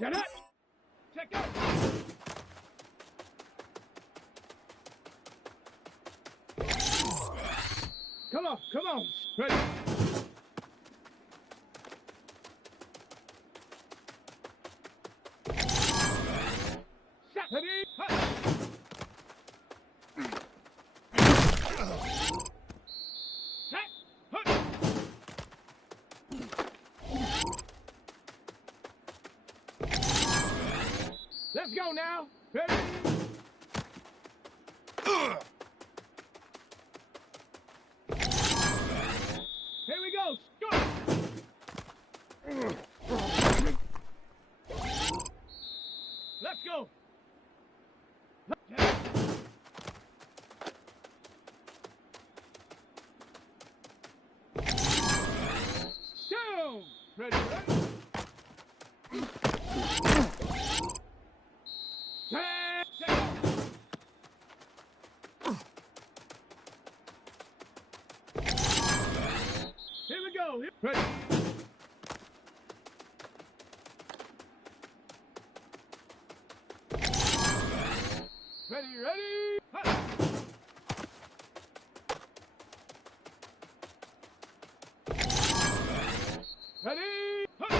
Shut up! Check out! Come on, come on! Ready! Shot! Ready! Hut! Shot! Hut! Let's go now! Ready? Here we go! Go! Let's go! Down! Ready, ready? Here we go! Ready? Ready, ready? Hut. Ready? Hut.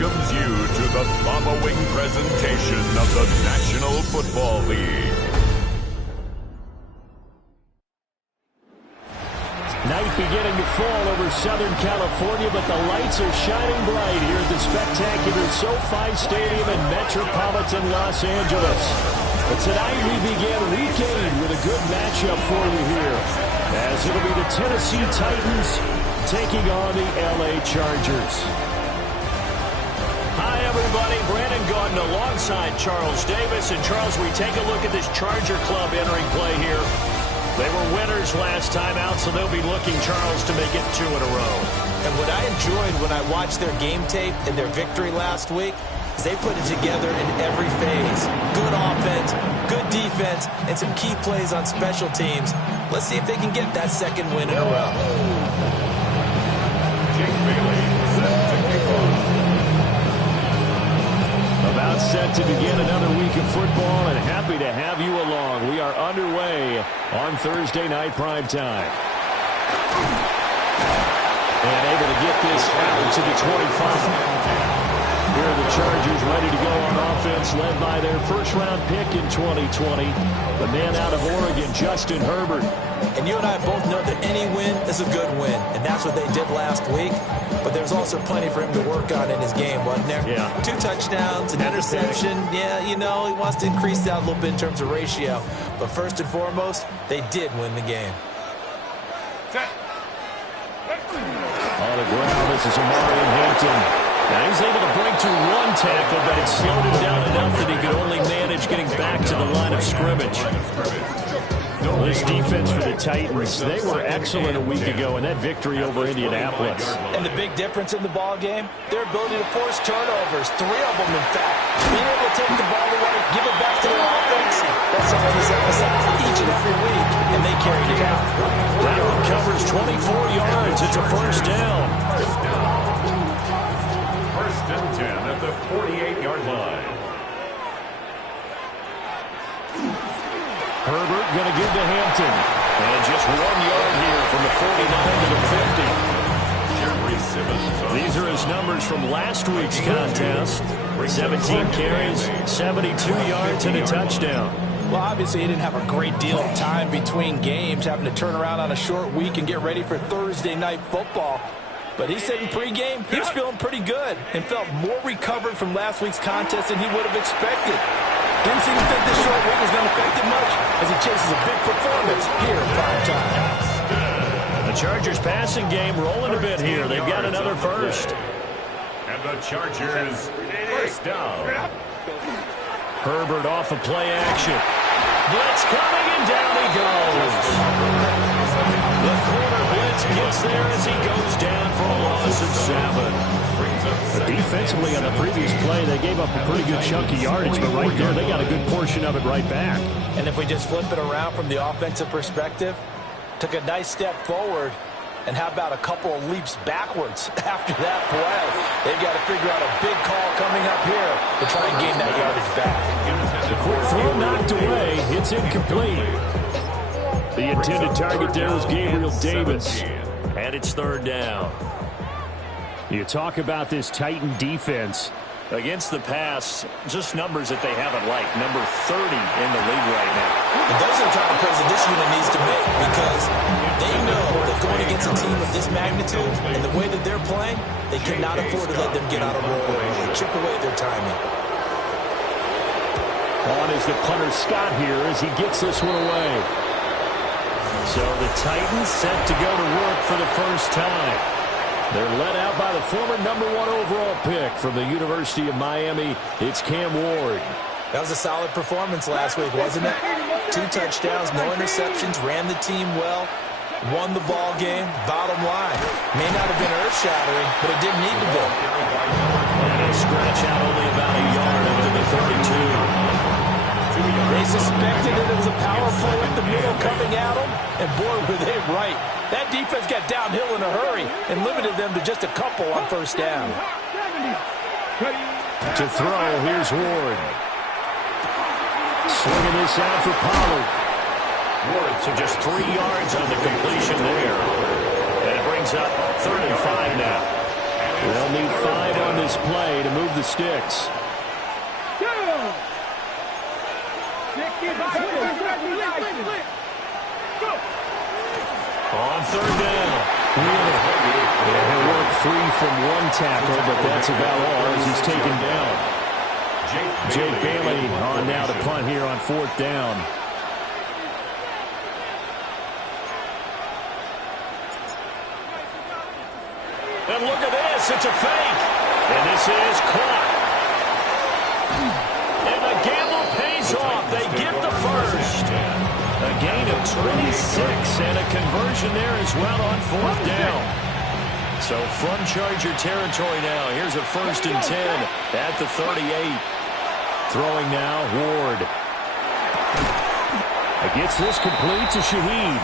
welcomes you to the following presentation of the National Football League. Night beginning to fall over Southern California, but the lights are shining bright here at the spectacular SoFi Stadium in metropolitan Los Angeles. But tonight we begin Week 8 with a good matchup for you here, as it'll be the Tennessee Titans taking on the LA Chargers. Hi, everybody. Brandon Gaudin alongside Charles Davis. And, Charles, we take a look at this Charger club entering play here. They were winners last time out, so they'll be looking, Charles, to make it 2 in a row. And what I enjoyed when I watched their game tape and their victory last week is they put it together in every phase. Good offense, good defense, and some key plays on special teams. Let's see if they can get that second win in a row. Jake Bailey set to kick off. About set to begin another week of football, and happy to have you along. We are underway on Thursday night primetime. And able to get this out to the 25. Here are the Chargers ready to go on offense, led by their first-round pick in 2020, the man out of Oregon, Justin Herbert. And you and I both know that any win is a good win, and that's what they did last week. But there's also plenty for him to work on in his game, wasn't there? Yeah. 2 touchdowns, an interception. Yeah, you know, he wants to increase that a little bit in terms of ratio. But first and foremost, they did win the game. On the ground, this is Amarian Hampton. Now he's able to break through 1 tackle, but it slowed him down enough that he could only manage getting back to the line of scrimmage. This defense for the Titans, they were excellent a week ago in that victory over Indianapolis. And the big difference in the ball game, their ability to force turnovers, 3 of them in fact. Being able to take the ball away, give it back to their offense, that's something that's emphasized each and every week, and they carried it out. That one covers 24 yards. It's a first down. First and 10 at the 48-yard line. Herbert going to give to Hampton. And just 1 yard here from the 49 to the 50. These are his numbers from last week's contest. 17 carries, 72 yards, and a touchdown. Well, obviously, he didn't have a great deal of time between games, having to turn around on a short week and get ready for Thursday night football. But he said in pregame he was feeling pretty good and felt more recovered from last week's contest than he would have expected. Didn't seem to think this short week was going to affect him much as he chases a big performance here in prime time. The Chargers passing game rolling a bit here. They've got another first. And the Chargers first down. Herbert off of play action. Blitz coming, and down he goes. The corner blitz gets there as he goes down for a loss of 7. But defensively on the previous play, they gave up a pretty good chunk of yardage, but right there they got a good portion of it right back. And if we just flip it around from the offensive perspective, took a nice step forward, and how about a couple of leaps backwards after that play? They've got to figure out a big call coming up here to try and gain that yardage back. The quick throw knocked away. It's incomplete. The intended target there was Gabriel Davis. And it's 3rd down. You talk about this Titan defense. Against the pass, just numbers that they haven't liked. Number 30 in the league right now. And those are the kind of plays that this unit needs to make, because they know that going against a team of this magnitude and the way that they're playing, they cannot afford to let them get out of roll or chip away at their timing. On is the punter Scott here as he gets this one away. So the Titans set to go to work for the first time. They're led out by the former #1 overall pick from the University of Miami. It's Cam Ward. That was a solid performance last week, wasn't it? 2 touchdowns, no interceptions, ran the team well, won the ball game. Bottom line, may not have been earth-shattering, but it didn't need to be. And he'll scratch out only about a yard up to the 32. They suspected it was a power play up the middle coming at them, and boy, were they right. That defense got downhill in a hurry and limited them to just a couple on first down. To throw, here's Ward. Swinging this out for Pollard. Ward to just 3 yards on the completion there. And it brings up 3rd and 5 now. They'll need 5 on this this play to move the sticks. Down. On third down. Yeah, he'll work free from one tackle, but that's about all as he's taken down. Jake Bailey on now to punt here on fourth down. And look at this. It's a fake. And this is caught. And the gamble pays off. They get the first. A gain of 26 and a conversion there as well on fourth down. So from Charger territory now. Here's a 1st and 10 at the 38. Throwing now, Ward. Gets this complete to Shaheed.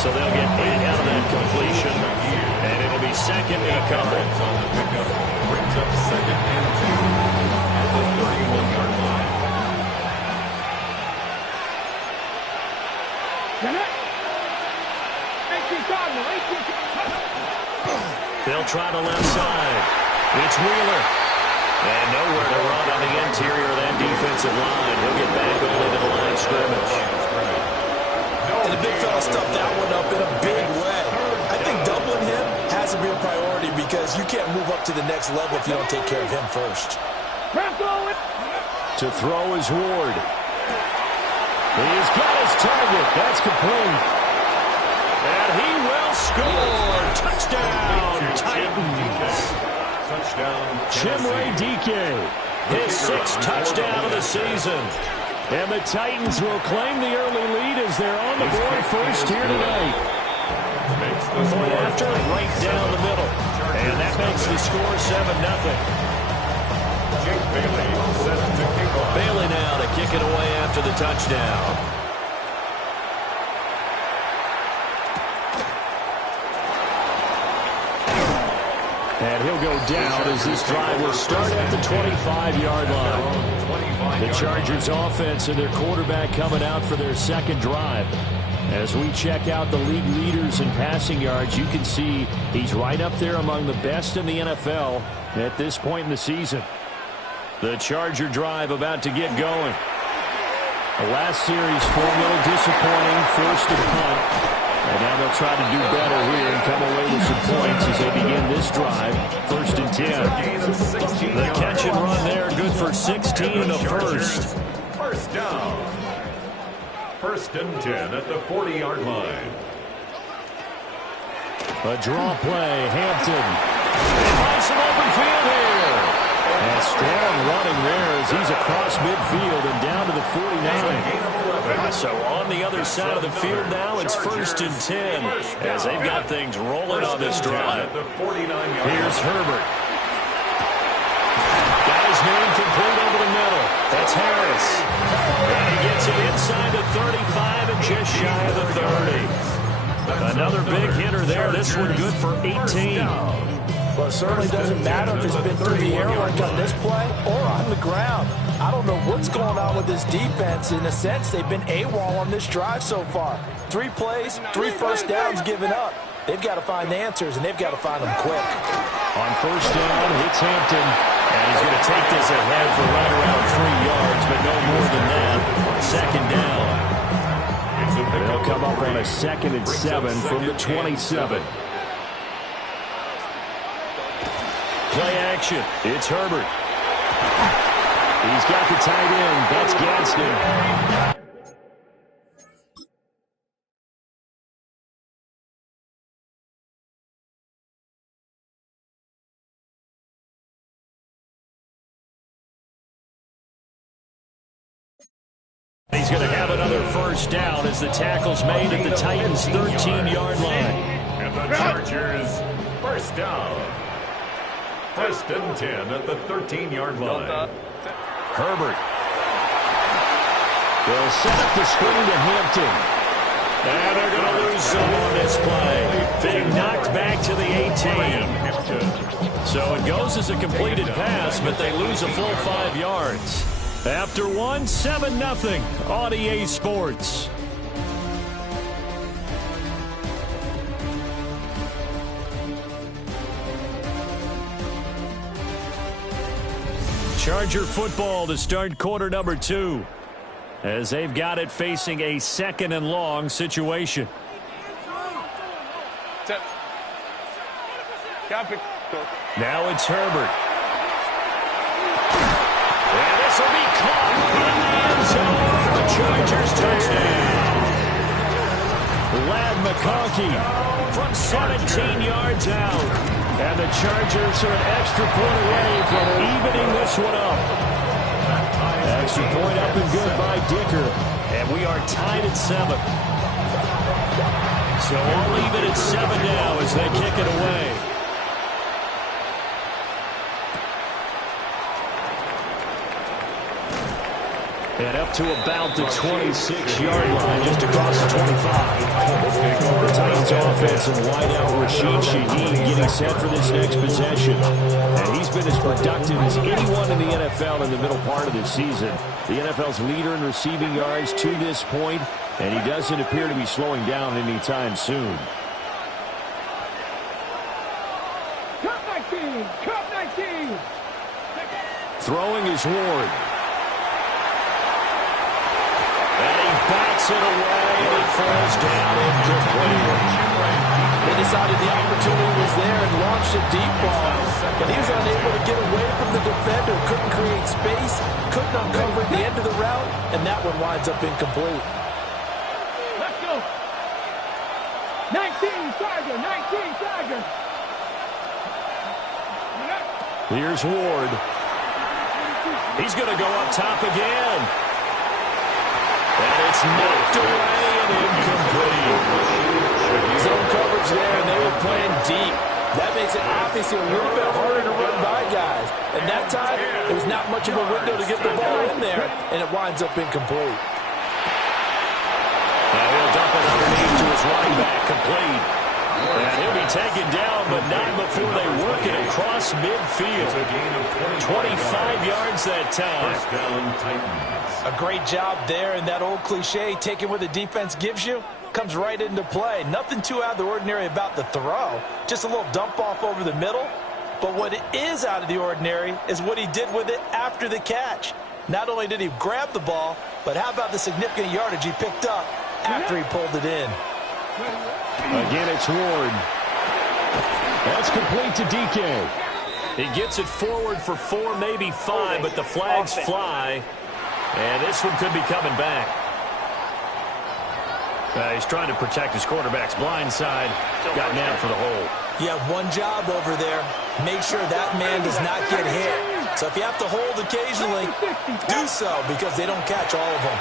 So they'll get 8 out of that completion. And it'll be second and a couple. Brings up 2nd and 2 at the 31-yard line. They'll try the left side. It's Wheeler. And nowhere to run on the interior of that defensive line. He'll get back only to the line of scrimmage. And the big fella stuffed that one up in a big way. I think doubling him has to be a priority because you can't move up to the next level if you don't take care of him first. To throw is Ward. He's got his target. That's complete. And he will score. Touchdown, Titans. Chimere Dike. His 6th touchdown of the season. And the Titans will claim the early lead as they're on the board first here tonight. Point after, right down the middle. And that makes the score 7-0. Jake Bailey set to kick off. Bailey now to kick it away after the touchdown. And he'll go down as this drive will start at the 25-yard line. The Chargers offense and their quarterback coming out for their second drive. As we check out the league leaders in passing yards, you can see he's right up there among the best in the NFL at this point in the season. The Charger drive about to get going. The last series for a little disappointing, forced to punt. And now they'll try to do better here and come away with some points as they begin this drive. 1st and 10. The catch and run there, good for 16 and a first. First down. 1st and 10 at the 40-yard line. A draw play, Hampton. They find some open field here. And strong running there as he's across midfield and down to the 49. So on the other side of the field now, it's 1st and 10 as they've got things rolling on this drive. Here's Herbert. Got his man complete over the middle. That's Harris. And he gets it inside the 35 and just shy of the 30. Another big hitter there. This one good for 18. Well, it certainly doesn't matter if it's been through the air like on this play or on the ground. I don't know what's going on with this defense. In a sense, they've been AWOL on this drive so far. 3 plays, 3 first downs given up. They've got to find answers, and they've got to find them quick. On first down, it's Hampton. And he's going to take this ahead for right around 3 yards, but no more than that. 2nd down. They'll come up on a 2nd and 7 from the 27. Play action. It's Herbert. He's got the tight end. That's Gadsden. He's going to have another first down as the tackle's made at the Titans' 13-yard line. And the Chargers, first down. 1st and 10 at the 13-yard line. Herbert. They'll set up the screen to Hampton. And they're going to lose some on this play. Being knocked back to the 18. So it goes as a completed pass, but they lose a full 5 yards. After one, 7-0 on EA Sports. Charger football to start quarter number 2. As they've got it facing a 2nd and long situation. Now it's Herbert. And this will be caught in the end zone for the Chargers touchdown. Ladd McConkey from 17 yards out. And the Chargers are an extra point away from evening this one up. Extra point up and good by Dicker. And we are tied at 7. So all even at 7 now as they kick it away. And up to about the 26-yard line, just across the 25. The Titans offense and wideout Rashid Shaheed getting set for this next possession. And he's been as productive as anyone in the NFL in the middle part of this season. The NFL's leader in receiving yards to this point, and he doesn't appear to be slowing down anytime soon. Cup 19! Cup 19! Throwing is Ward. And he bats it away, and it falls down incomplete. They decided the opportunity was there and launched a deep ball, but he was unable to get away from the defender, couldn't create space, couldn't uncover the end of the route, and that one winds up incomplete. Let's go! 19 Charger! 19 Charger! Here's Ward. He's going to go up top again. And it's knocked away and incomplete. Zone coverage there, and they were playing deep. That makes it obviously a little bit harder to run by guys. And that time, there was not much of a window to get the ball in there, and it winds up incomplete. Now he'll dump it underneath to his running back, complete. And he'll be taken down, but not before they work it across midfield. 25 yards that time. First down, Titans. A great job there, and that old cliche, taking what the defense gives you, comes right into play. Nothing too out of the ordinary about the throw. Just a little dump off over the middle. But what is out of the ordinary is what he did with it after the catch. Not only did he grab the ball, but how about the significant yardage he picked up after he pulled it in. Again, it's Ward. That's complete to DK. He gets it forward for 4, maybe 5, but the flags fly. And this one could be coming back. He's trying to protect his quarterback's blind side. Got nabbed for the hole. You have one job over there. Make sure that man does not get hit. So if you have to hold occasionally, do so, because they don't catch all of them.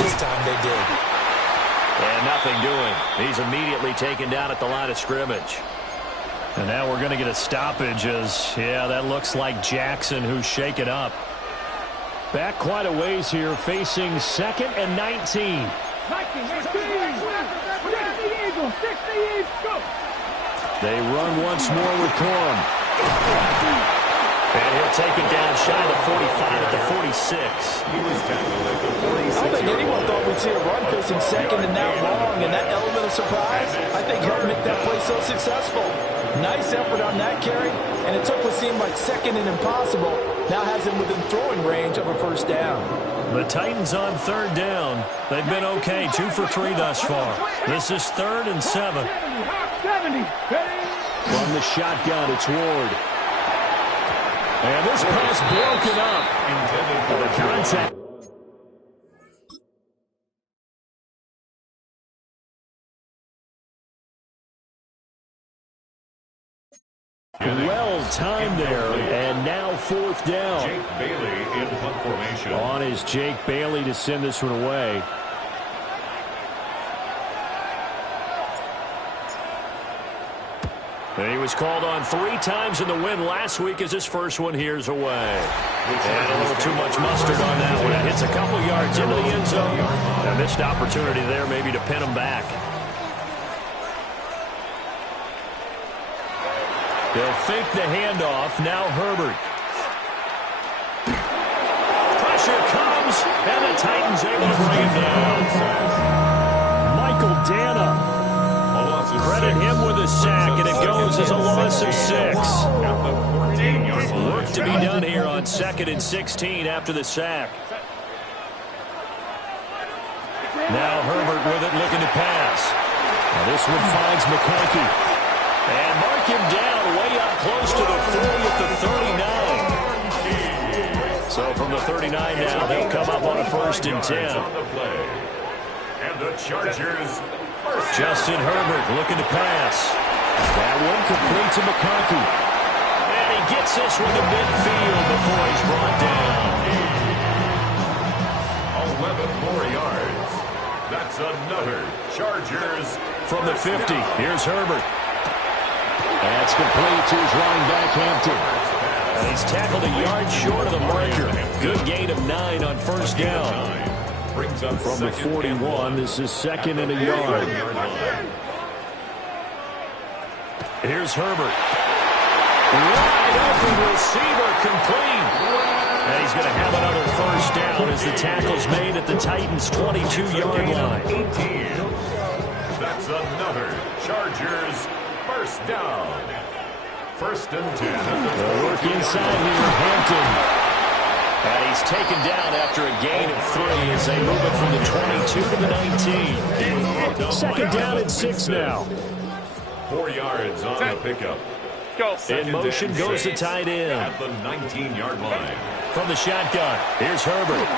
This time they did. And nothing doing. He's immediately taken down at the line of scrimmage. And now we're going to get a stoppage as, yeah, that looks like Jackson who's shaken up. Back quite a ways here, facing 2nd and 19. 60 go! They run once more with Corum. And he'll take it down shy of the 45 at the 46. He was tackled at the 46. I don't think anyone thought we'd see a run facing 2nd and that long, and that element of surprise, I think, helped make that play so successful. Nice effort on that carry, and it took what seemed like 2nd and impossible. Now has him within throwing range of a first down. The Titans on 3rd down. They've been okay, 2 for 3 thus far. This is 3rd and 7. 70. From the shotgun, it's Ward. And this pass broken up. Intended for The contact. Well timed there, and now 4th down. Jake Bailey in punt formation. On is Jake Bailey to send this one away. And he was called on 3 times in the win last week as his first one here's away. And a little too much mustard on that one. It hits a couple yards into the end zone. A missed opportunity there maybe to pin him back. They'll fake the handoff. Now Herbert. Pressure comes, and the Titans able to bring it down. Michael Dana. Credit him with a sack, and it goes as a loss of 6. At the 14-yard line. to be done here on 2nd and 16 after the sack. Now Herbert with it, looking to pass. Now this one finds McConkey. And mark him down way up close to the 40 at the 39. So from the 39 now, they'll come up on a 1st and 10. And the Chargers. Justin Herbert looking to pass. That one complete to McConkey. And he gets this one to midfield before he's brought down. 11 more yards. That's another Chargers. From the 50, here's Herbert. That's complete to his running back, Hampton. And he's tackled a yard short of the marker. Good gain of 9 on 1st down. Brings up From the 41, this is 2nd and a yard. Here's Herbert. Wide open receiver complete. And he's going to have another 1st down as the tackle's made at the Titans' 22-yard line. 18. That's another Chargers 1st down. 1st and 10. They'll work inside here, Hampton. And he's taken down after a gain of 3 as they move it from the 22 to the 19. 2nd down and 6 now. 4 yards on the pickup. In motion goes the tight end. At the 19-yard line. From the shotgun, here's Herbert.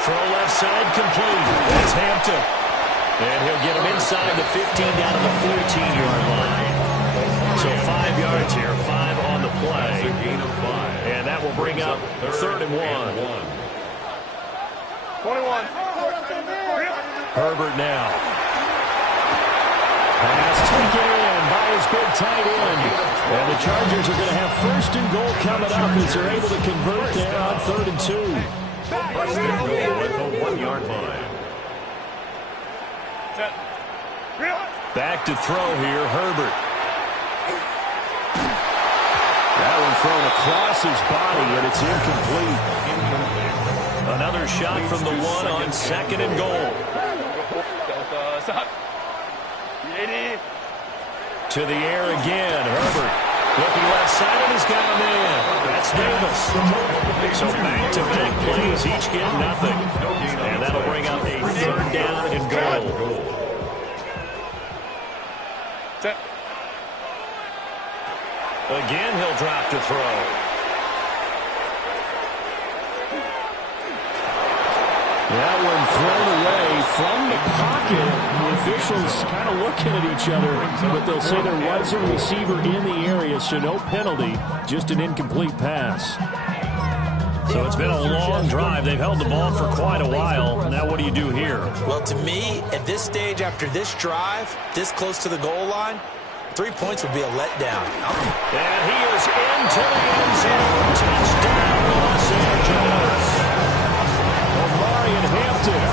Throw left side complete. That's Hampton. And he'll get him inside the 15 down to the 14-yard line. So 5 yards here, 5 on the play. That's a gain of 5. And that will bring up 3rd and 1. 21. Herbert now. Pass taken in by his big tight end. And the Chargers are going to have 1st and goal coming up as they're able to convert there on 3rd and 2. 1st and goal at the 1-yard line. Back to throw here, Herbert. That one thrown across his body, and it's incomplete. Another shot from the 1 on 2nd and goal. To the air again, Herbert. Looking left side, and he's got a man. That's Davis. So back-to-back plays, each get nothing. And that'll bring up a 3rd down and goal. Again, he'll drop to throw. That one thrown away from the pocket. The officials kind of looking at each other, but they'll say there was a receiver in the area, so no penalty, just an incomplete pass. So it's been a long drive. They've held the ball for quite a while. Now what do you do here? Well, to me, at this stage, after this drive, this close to the goal line, 3 points would be a letdown. And he is into the end zone. Touchdown, Los Angeles. Omarion Hampton,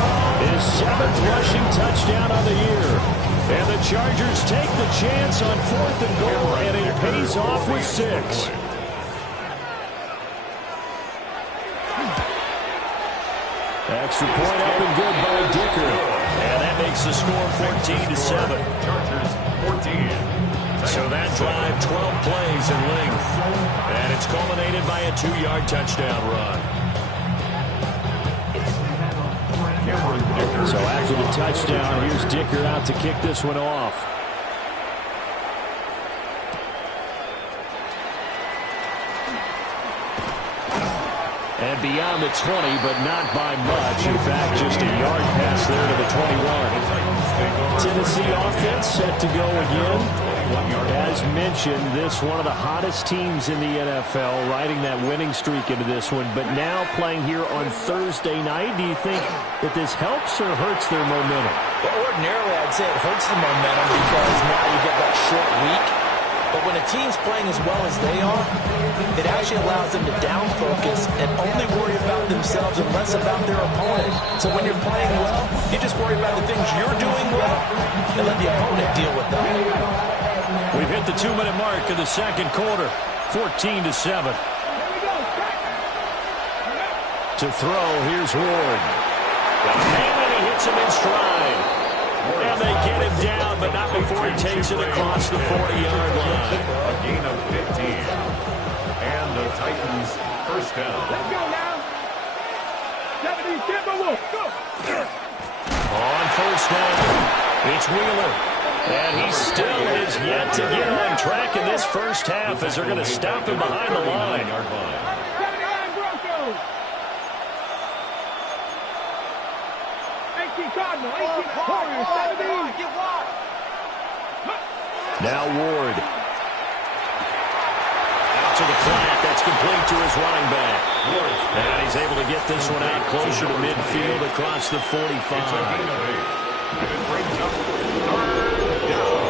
his 7th rushing touchdown on the year. And the Chargers take the chance on 4th and goal, and it pays off with 6. Extra point up and good by Dicker. And that makes the score 14-7. Chargers 14. So that drive, 12 plays in length. And it's culminated by a 2-yard touchdown run. So after the touchdown, here's Dicker out to kick this one off. And beyond the 20, but not by much. In fact, just a yard pass there to the 21. Tennessee offense set to go again. As mentioned, this one of the hottest teams in the NFL, riding that winning streak into this one, but now playing here on Thursday night. Do you think that this helps or hurts their momentum? Well, ordinarily, I'd say it hurts the momentum because now you get that short week. But when a team's playing as well as they are, it actually allows them to down focus and only worry about themselves and less about their opponent. So when you're playing well, you just worry about the things you're doing well and let the opponent deal with that. We've hit the 2-minute mark of the second quarter, 14-7. To throw, here's Ward. And he hits him in stride. And they get him down, but not before he takes it across the 40-yard line. A gain of 15. And the Titans First down. Let's go now. 70 Timberwolves. Go. On first down, it's Wheeler. And he still is yet to get on track in this first half as they're going to stop him behind the line. 79 Broncos. 18 Cardinal. 18 Warriors. 17. Now Ward. Out to the flat. That's complete to his running back. And he's able to get this one out closer to midfield across the 45. And it brings up third down.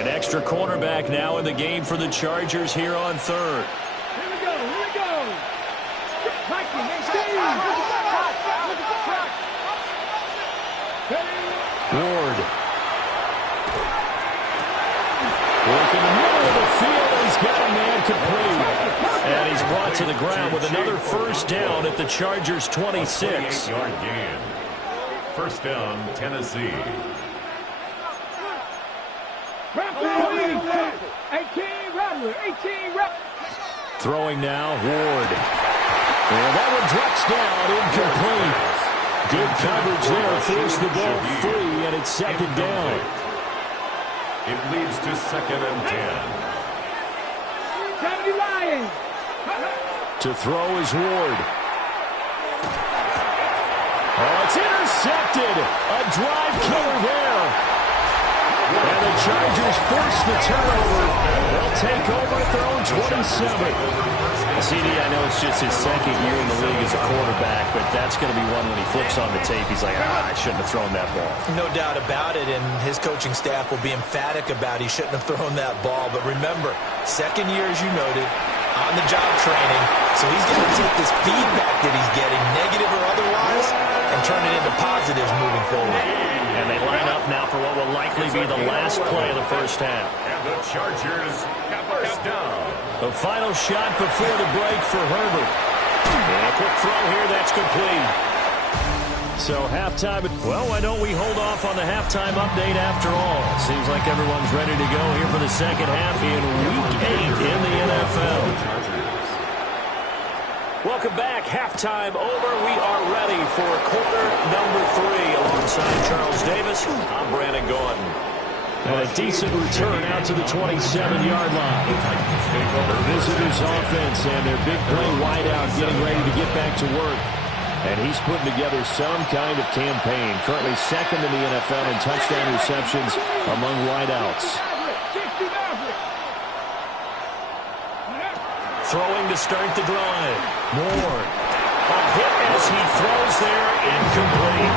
An extra cornerback now in the game for the Chargers here on third. Here we go. Here we go. Viking. 18. Ward. Work in the middle of the field. He's got a man complete. And he's brought to the ground with another first down at the Chargers' 26. 28-yard gain. First down, Tennessee. 18 Rattler. 18 Rattler. Throwing now, Ward. And that one drops down, incomplete. Good coverage there, forced the ball free, and it's second down. It leads to second and 10. 70 Lions. To throw is Ward. Oh, it's intercepted. A drive killer there. And the Chargers force the turnover. They'll take over at their own 27. CD, I know it's just his second year in the league as a quarterback, but that's going to be one when he flips on the tape. He's like, I shouldn't have thrown that ball. No doubt about it, and his coaching staff will be emphatic about he shouldn't have thrown that ball. But remember, second year, as you noted, on-the-job training, so he's going to take this feedback that he's getting, negative or otherwise, and turn it into positives moving forward. And they line up now for what will likely be the last play of the first half. And the Chargers have first down. The final shot before the break for Herbert. And a quick throw here, that's complete. So halftime, well, why don't we hold off on the halftime update after all? Seems like everyone's ready to go here for the second half in Week 8 in the NFL. Welcome back. Halftime over. We are ready for quarter number 3. Alongside Charles Davis, I'm Brandon Gordon. And a decent return out to the 27-yard line. The visitors' offense and their big play wideout getting ready to get back to work. And he's putting together some kind of campaign. Currently second in the NFL in touchdown receptions among wideouts. Throwing to start the drive. Moore. A hit as he throws there, incomplete.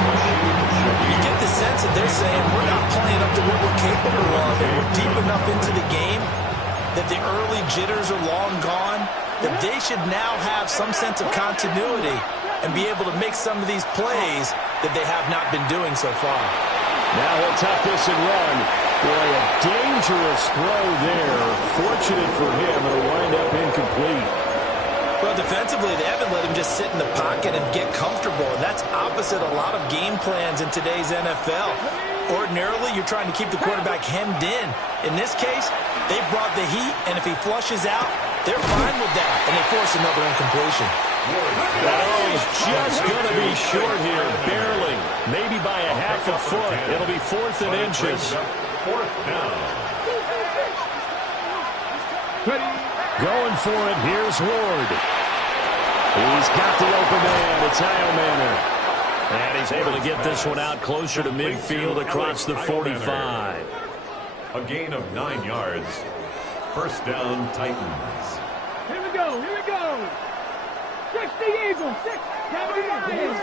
You get the sense that they're saying we're not playing up to what we're capable of, and we're deep enough into the game that the early jitters are long gone, that they should now have some sense of continuity and be able to make some of these plays that they have not been doing so far. Now he'll tuck this and run. Boy, a dangerous throw there. Fortunate for him, it'll wind up incomplete. Well, defensively, they haven't let him just sit in the pocket and get comfortable, and that's opposite a lot of game plans in today's NFL. Ordinarily, you're trying to keep the quarterback hemmed in. In this case, they brought the heat, and if he flushes out, they're fine with that, and they force another incompletion. Oh, he's just going to be short here, barely. Maybe by a half a foot. It'll be 4th and inches. Fourth down. Going for it, here's Ward. He's got the open man, it's Eilmanner. And he's able to get this one out closer to midfield across the 45. A gain of 9 yards. First down, Titans. Here we go. Here we go. 60 Eagles. 70 Lions.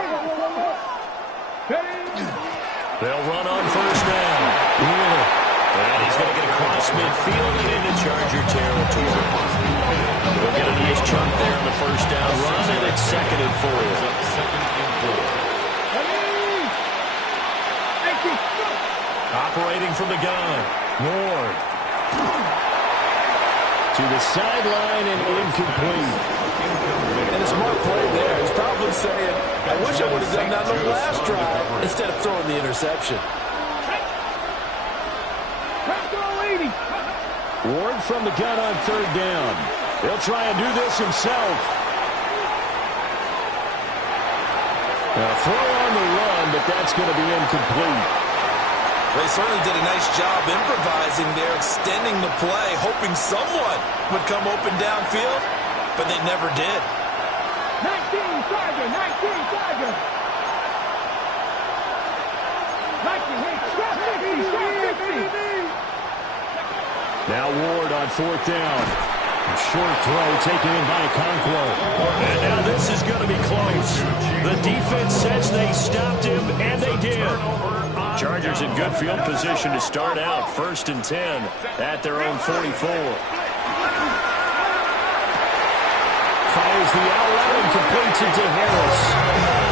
They'll run on first down. Wheeler. And he's going to get across midfield and into Charger territory. We'll get a nice chunk there on the first down run, and it's 2nd and 4. Operating from the gun. Ward. To the sideline and incomplete. And a smart play there. He's probably saying, I wish I would have done that on the last drive instead of throwing the interception. Ward from the gun on third down. He'll try and do this himself. A throw on the run, but that's going to be incomplete. They certainly did a nice job improvising there, extending the play, hoping someone would come open downfield, but they never did. 19 Tiger, 19 Tiger. 19, hey, shot 50. Now Ward on fourth down. A short throw taken in by Okonkwo. And now this is going to be close. The defense says they stopped him, and they did. Chargers in good field position to start out. 1st and 10 at their own 44. Fires the out route and completes it to Harris.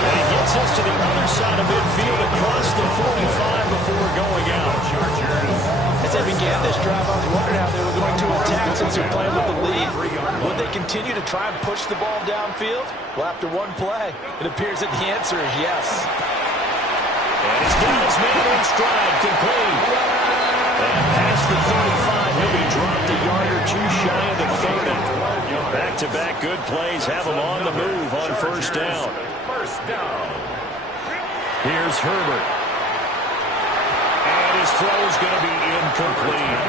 And he gets us to the other side of midfield across the 45 before going out. As they began this drive, I was wondering how they were going to attack since they're playing with the lead. Would they continue to try and push the ball downfield? Well, after one play, it appears that the answer is yes. And he's got his man in stride, complete. And past the 35, he'll be dropped a yard or two shy of the 30. Back-to-back good plays have him on the move on first down. First down. Here's Herbert. And his throw's going to be incomplete.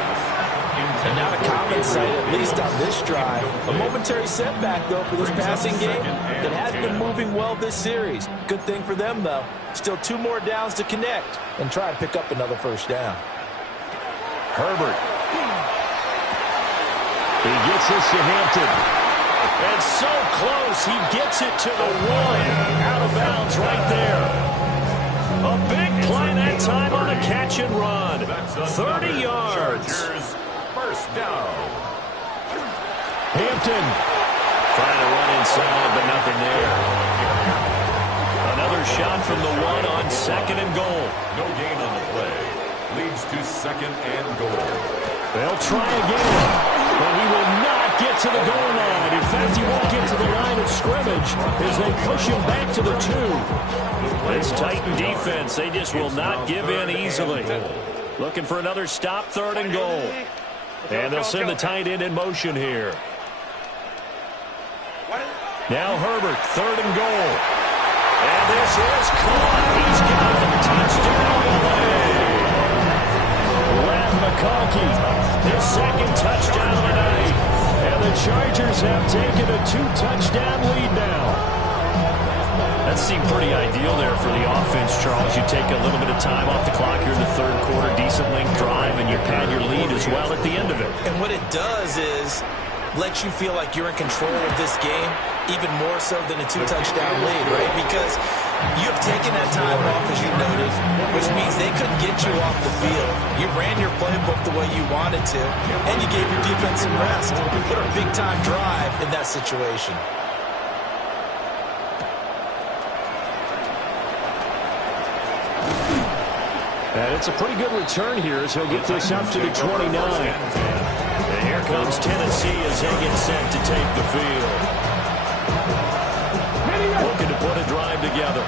And not a common sight, at least on this drive. A momentary setback, though, for this passing game that has been moving well this series. Good thing for them, though. Still 2 more downs to connect and try and pick up another first down. Herbert. He gets this to Hampton. And so close, he gets it to the 1. Out of bounds right there. A big play that time on a catch and run. 30 yards. First down. Hampton. Trying to run inside, but nothing there. Another shot from the 1 on 2nd and goal. No gain on the play. Leads to 2nd and goal. They'll try again, but he will not get to the goal line. In fact, he won't get to the line of scrimmage as they push him back to the 2. This Titan defense, they just will not give in easily. Looking for another stop, 3rd and goal. And they'll send the tight end in motion here. Now Herbert, 3rd and goal. And this is caught. He's got the touchdown away. Ladd McConkey, his 2nd touchdown of the night. And the Chargers have taken a 2-touchdown lead now. That seemed pretty ideal there for the offense, Charles. You take a little bit of time off the clock here in the 3rd quarter, decent length drive, and you pad your lead as well at the end of it. And what it does is let you feel like you're in control of this game, even more so than a 2-touchdown lead, right? Because you have taken that time off, as you noted, which means they couldn't get you off the field. You ran your playbook the way you wanted to, and you gave your defense some rest. What a big-time drive in that situation. And it's a pretty good return here as he'll get this up to the 29. And here comes Tennessee as they get set to take the field. Looking to put a drive together.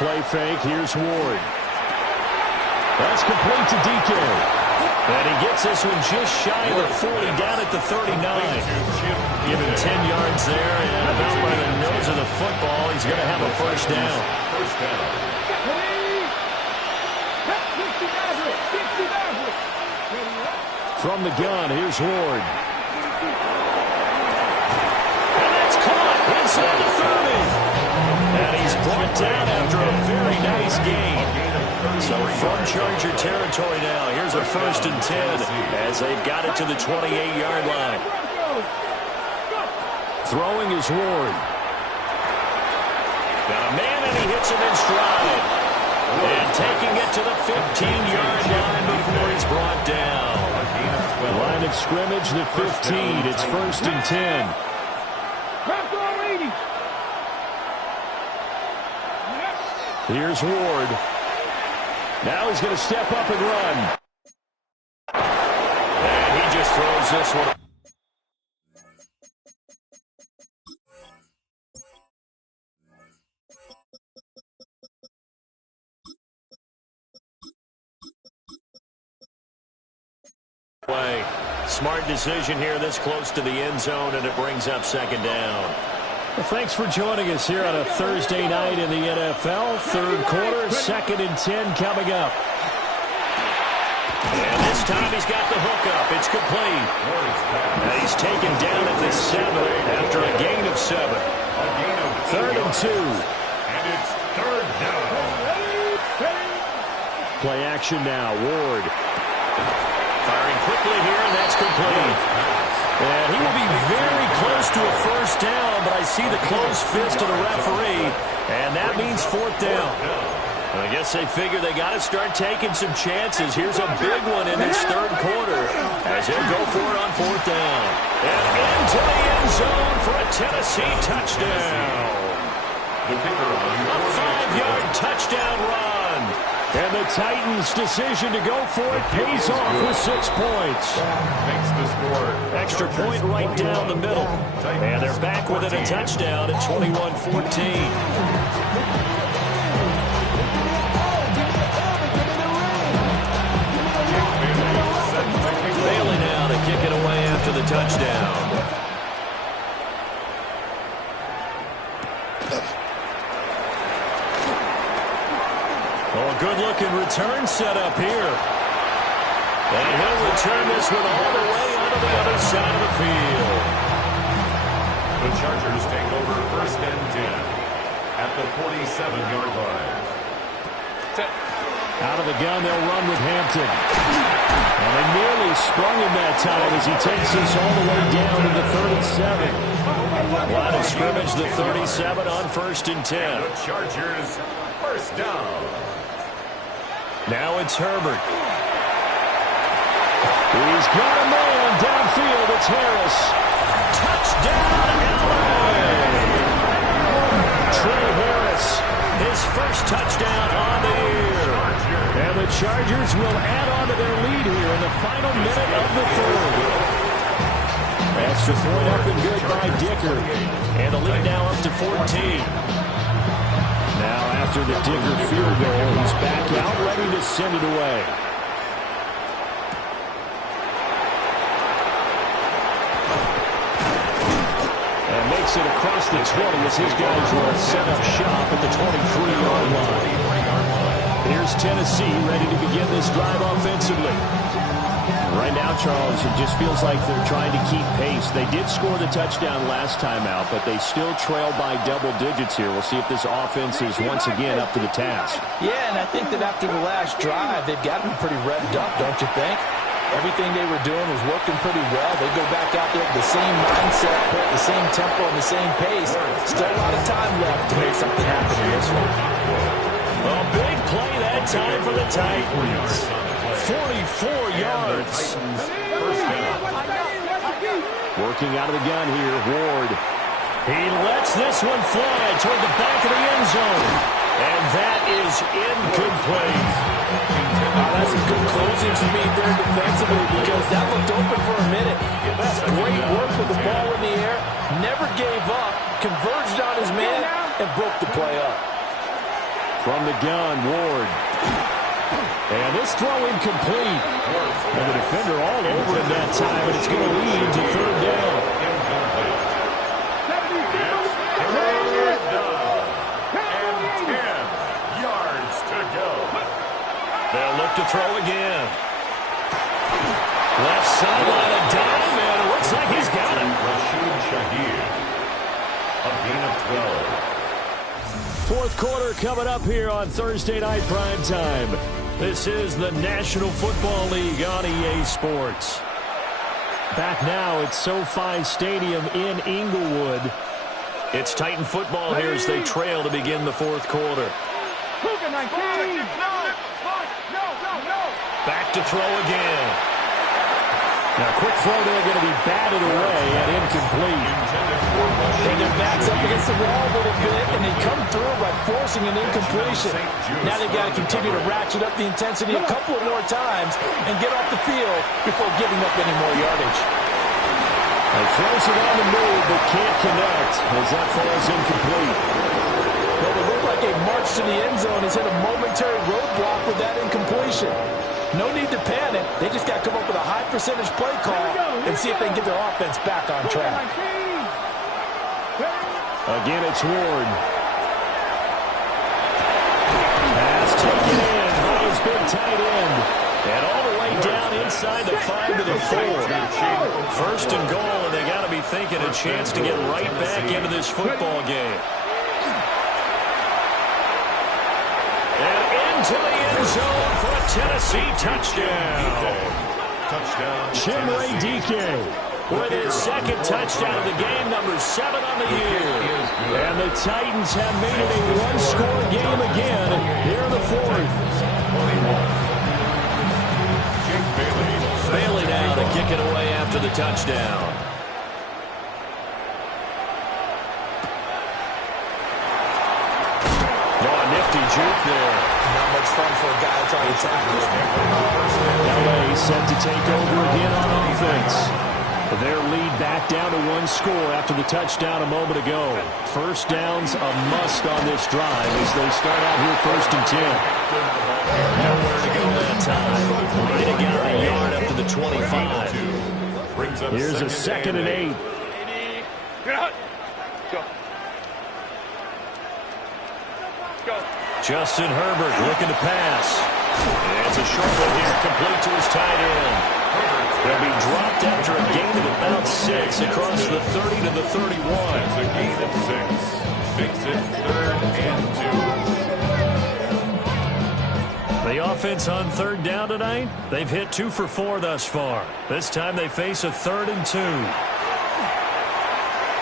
Play fake. Here's Ward. That's complete to DK. And he gets this one just shy of the 40, down at the 39. Give him 10 yards there, and about by the nose of the football, he's going to have a first down. First down. From the gun, here's Ward. And that's caught inside the 30. And he's brought down after a very nice game. So from Charger territory now, here's a 1st and 10 as they've got it to the 28-yard line. Throwing is Ward. Got a man, and he hits him in stride. And taking it to the 15-yard line before he's brought down. Line of scrimmage, the 15. It's 1st and 10. Here's Ward. Now he's going to step up and run. And he just throws this one. smart decision here this close to the end zone, and it brings up second down. Well, thanks for joining us here on a Thursday night in the NFL. Third quarter, 2nd and 10 coming up. And this time he's got the hook up. It's complete. And he's taken down at the 7 after a gain of 7. 3rd and 2. And it's third down. Play action now. Ward. Firing quickly here, and that's complete. And he will be very close to a first down, but I see the closed fist of the referee, and that means 4th down. I guess they figure they got to start taking some chances. Here's a big one in this third quarter as he'll go for it on 4th down. And into the end zone for a Tennessee touchdown. A 5-yard touchdown run. And the Titans' decision to go for it pays off with 6 points. Makes the score. Extra point right down the middle. And they're back within a touchdown at 21-14. Bailey now to kick it away after the touchdown. Oh, good-looking return set up here. And he'll return this one all the way onto the other side of the field. The Chargers take over 1st and 10 at the 47-yard line. Out of the gun, they'll run with Hampton. And they nearly sprung him that time as he takes us all the way down to the 37. Line of scrimmage, the 37 on 1st and 10. And the Chargers, first down. Now it's Herbert. He's got a man downfield. It's Harris. Touchdown, LA! Trey Harris. His first touchdown on the year. And the Chargers will add on to their lead here in the final minute of the third. Extra point up and good by Dicker. And the lead now up to 14. Now after the Dicker field goal, he's back out ready to send it away. And makes it across the 20 as his guys will set up shop at the 23-yard line. Here's Tennessee ready to begin this drive offensively. Right now, Charles, it just feels like they're trying to keep pace. They did score the touchdown last time out, but they still trail by double digits here. We'll see if this offense is once again up to the task. Yeah, and I think that after the last drive, they've gotten pretty revved up, don't you think? Everything they were doing was working pretty well. They go back out there with the same mindset, the same tempo, and the same pace. Still a lot of time left to make something happen in this one. A big play that time for the Titans. 44 yards. Working out of the gun here, Ward. He lets this one fly toward the back of the end zone. And that is incomplete. That's a good closing speed there defensively because that looked open for a minute. That's great work with the ball in the air. Never gave up, converged on his man, and broke the play up. From the gun, Ward. And this throw incomplete. And the defender all over him that time, and it's going to lead to third down. And 10 yards to go. They'll look to throw again. Left sideline, a dime, and it looks like he's got it. Rashid Shaheed, a gain of 12. Fourth quarter coming up here on Thursday Night Prime Time. This is the National Football League on EA Sports. Back now at SoFi Stadium in Inglewood. It's Titan football here as they trail to begin the fourth quarter. Back to throw again. Now, quick throw there going to be batted away and incomplete. And their backs up against the wall a little bit, and they come through by forcing an incompletion. Now they've got to continue to ratchet up the intensity a couple of more times and get off the field before giving up any more yardage. And throws it on the move, but can't connect as that falls incomplete. Well, it looked like a march to the end zone has hit a momentary roadblock with that incompletion. No need to panic. They just got to come up with a high percentage play call and see if they can get their offense back on track. Again, it's Ward. Pass taken in by his big tight end. And all the way down inside the 5 to the 4. First and goal, and they got to be thinking a chance to get right back into this football game. And into the end zone for a Tennessee touchdown. Chimere Dike with his second touchdown of the game, number 7 on the year. And the Titans have made it a one-score game again here in the 4th. Bailey now to kick it away after the touchdown. Oh, nifty juke there. Not much fun for a guy trying to tackle. LA set to take over again on offense. Their lead back down to 1 score after the touchdown a moment ago. First down's a must on this drive as they start out here 1st and 10. Nowhere to go that time. Right again a yard up to the 25. Here's a 2nd and 8. Justin Herbert looking to pass. And it's a short one here, complete to his tight end. They'll be dropped after a gain of about 6 across the 30 to the 31. It's a gain of 6. Makes it 3rd and 2. The offense on 3rd down tonight, they've hit 2 for 4 thus far. This time they face a 3rd and 2.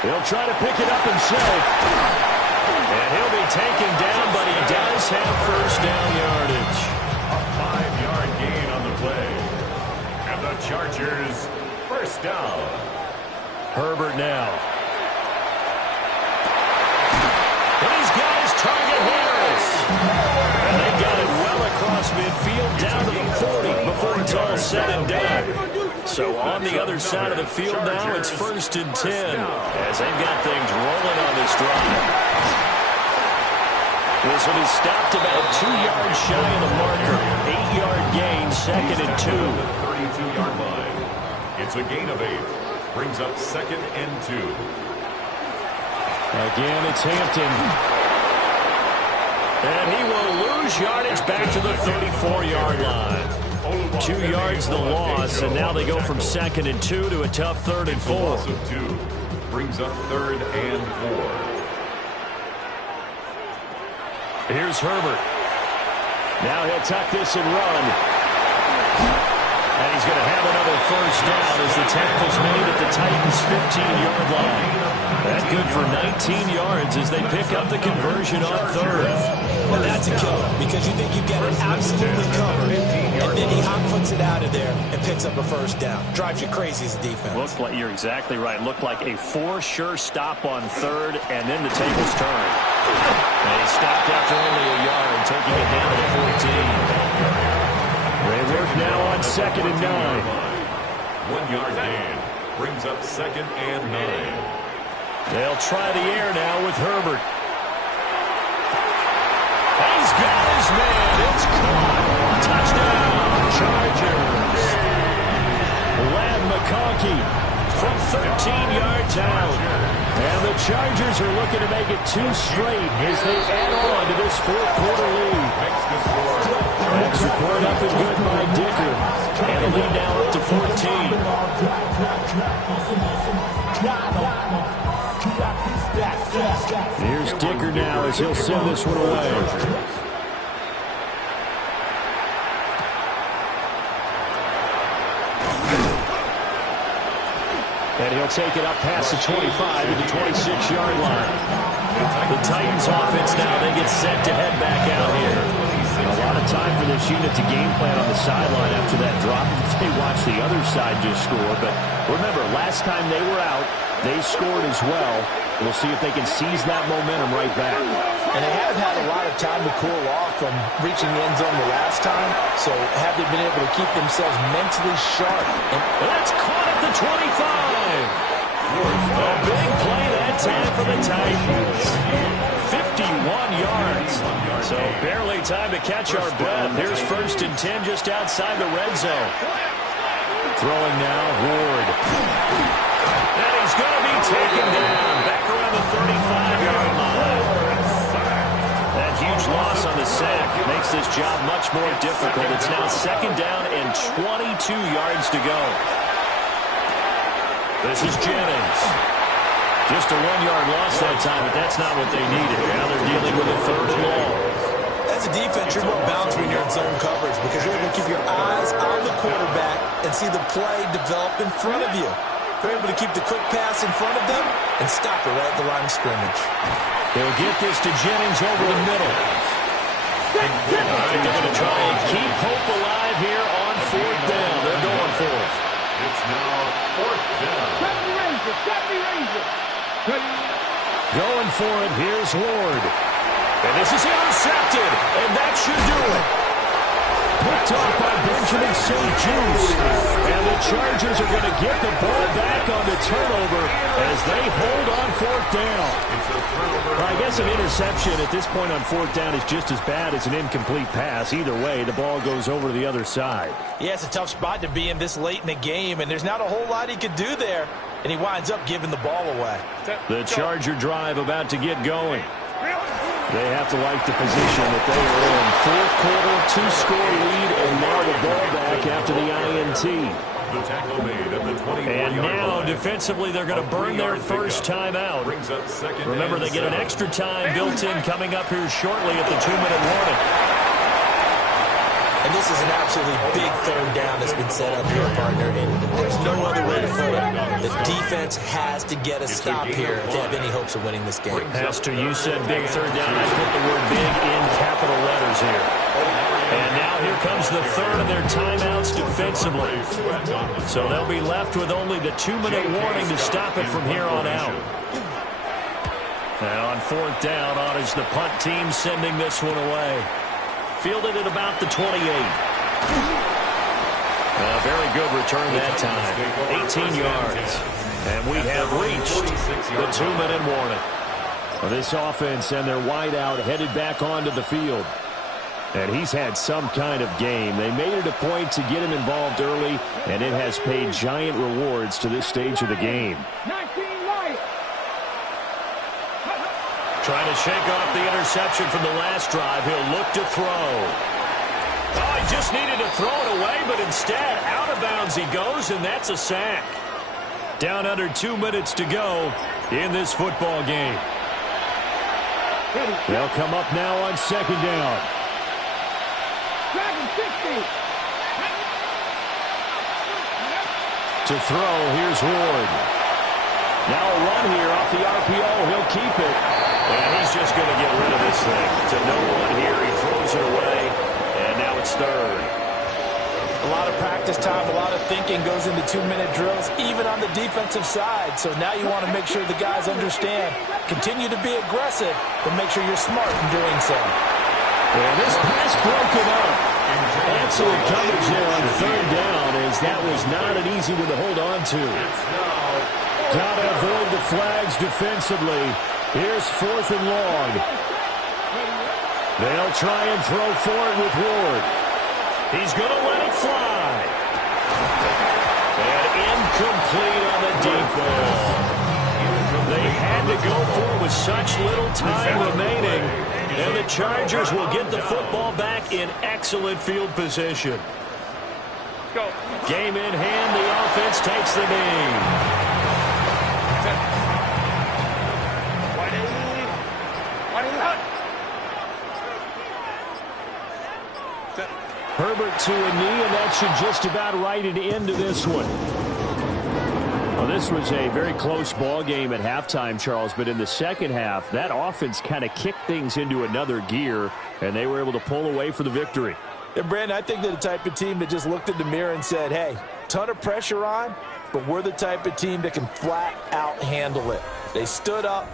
He'll try to pick it up himself. And he'll be taken down, but he does have first down yardage. A 5-yard gain on the play. And the Chargers, first down. Herbert now. And he's got his target, Harris. And they got it well across midfield down to the 40 before it's all said and done. So on the other side of the field now, it's 1st and 10 as they've got things rolling on this drive. This will be stopped about 2 yards shy of the marker. 8-yard gain, 2nd and 2. 32-yard line. It's a gain of 8. Brings up 2nd and 2. Again, it's Hampton. And he will lose yardage back to the 34-yard line. 2 yards the loss, and now they go from 2nd and 2 to a tough 3rd and 4. Loss of 2. Brings up 3rd and 4. Here's Herbert. Now he'll tuck this and run. And he's going to have another first down as the tackle's made at the Titans' 15-yard line. That's good for 19 yards as they pick up the conversion on 3rd. Well, that's a killer because you think you've got it absolutely covered, and then he hot-foots it out of there and picks up a first down. Drives you crazy as a defense. Looked like, you're exactly right. Looked like a for-sure stop on 3rd, and then the tables turn. And he stopped after only a yard, taking it down to the 14. They work now on 2nd and 9. 1-yard gain. Brings up 2nd and 9. They'll try the air now with Herbert. He's got his man. It's caught. Touchdown, Chargers. Ladd McConkey from 13 yards out. And the Chargers are looking to make it 2 straight as they add on to this 4th quarter lead. Extra point up and good by Dicker. And the lead now up to 14. Here's Dicker now as he'll send this one away. And he'll take it up past the 25 to the 26-yard line. The Titans offense now, they get set to head back out here. A lot of time for this unit to game plan on the sideline after that drop. They watch the other side just score. But remember, last time they were out, they scored as well. We'll see if they can seize that momentum right back. And they haven't had a lot of time to cool off from reaching the end zone the last time. So have they been able to keep themselves mentally sharp? And that's caught at the 25. A big play that time for the Titans. yards. So barely time to catch our breath. Here's 1st and 10 just outside the red zone. Throwing now, Ward. And he's going to be taken down back around the 35-yard line. That huge loss on the sack makes this job much more difficult. It's now 2nd down and 22 yards to go. This is Jennings. Just a 1-yard loss that time, but that's not what they needed. Now they're dealing with a 3rd and long. As a defense, you're more balanced when you're in zone coverage because you're able to keep your eyes on the quarterback and see the play develop in front of you. You're able to keep the quick pass in front of them and stop it right at the line of scrimmage. They'll get this to Jennings over the middle. All right, they're going to try and keep hope alive here on 4th down. They're going for it. It's now 4th down. 70 Rangers. Going for it, here's Ward. And this is intercepted, and that should do it. Picked off by Benjamin St-Juste. And the Chargers are going to get the ball back on the turnover as they hold on 4th down. Well, I guess an interception at this point on 4th down is just as bad as an incomplete pass. Either way, the ball goes over to the other side. Yeah, it's a tough spot to be in this late in the game, and there's not a whole lot he could do there. And he winds up giving the ball away. The Charger drive about to get going. They have to like the position that they are in. 4th quarter, 2-score lead, and now the ball back after the INT. The tackle made at the 24-yard And now, line. defensively, they're going to burn their first time out. Brings up 2nd Remember, they get an extra time built in coming up here shortly at the 2-minute warning. And this is an absolutely big 3rd down that's been set up here, partner, and there's no other way to put it. The defense has to get a stop here if they have any hopes of winning this game. Pastor, you said big 3rd down. I put the word big in capital letters here. And now here comes the 3rd of their timeouts defensively. So they'll be left with only the 2-minute warning to stop it from here on out. Now on 4th down, on is the punt team sending this one away. Fielded at about the 28. A very good return that time. 18 yards. And we have reached the 2-minute warning. Well, this offense and their wideout headed back onto the field. And he's had some kind of game. They made it a point to get him involved early, and it has paid giant rewards to this stage of the game. 19 right. Trying to shake off the interception from the last drive. He'll look to throw. Oh, he just needed to throw it away, but instead, out of bounds he goes, and that's a sack. Down under 2 minutes to go in this football game. They'll come up now on 2nd down. Dragon 60. To throw, here's Ward. Now a run here off the RPO. He'll keep it. And he's just going to get rid of this thing. To no one here, he throws it away, and now it's 3rd. A lot of practice time, a lot of thinking goes into 2-minute drills, even on the defensive side. So now you want to make sure the guys understand. Continue to be aggressive, but make sure you're smart in doing so. And this pass broken up. Excellent coverage there on 3rd down, as that was not an easy one to hold on to. Got to avoid the flags defensively. Here's 4th and long. They'll try and throw for it with Ward. He's going to let it fly. And incomplete on the deep ball. They had to go for it with such little time remaining. And the Chargers will get the football back in excellent field position. Go. Game in hand, the offense takes the knee. Herbert to a knee, and that should just about write it into this one. Well, this was a very close ball game at halftime, Charles, but in the second half, that offense kind of kicked things into another gear, and they were able to pull away for the victory. And, Brandon, I think they're the type of team that just looked in the mirror and said, hey, ton of pressure on, but we're the type of team that can flat out handle it. They stood up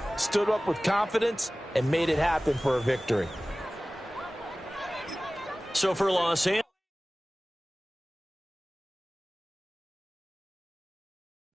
with confidence, and made it happen for a victory. So for Los Angeles.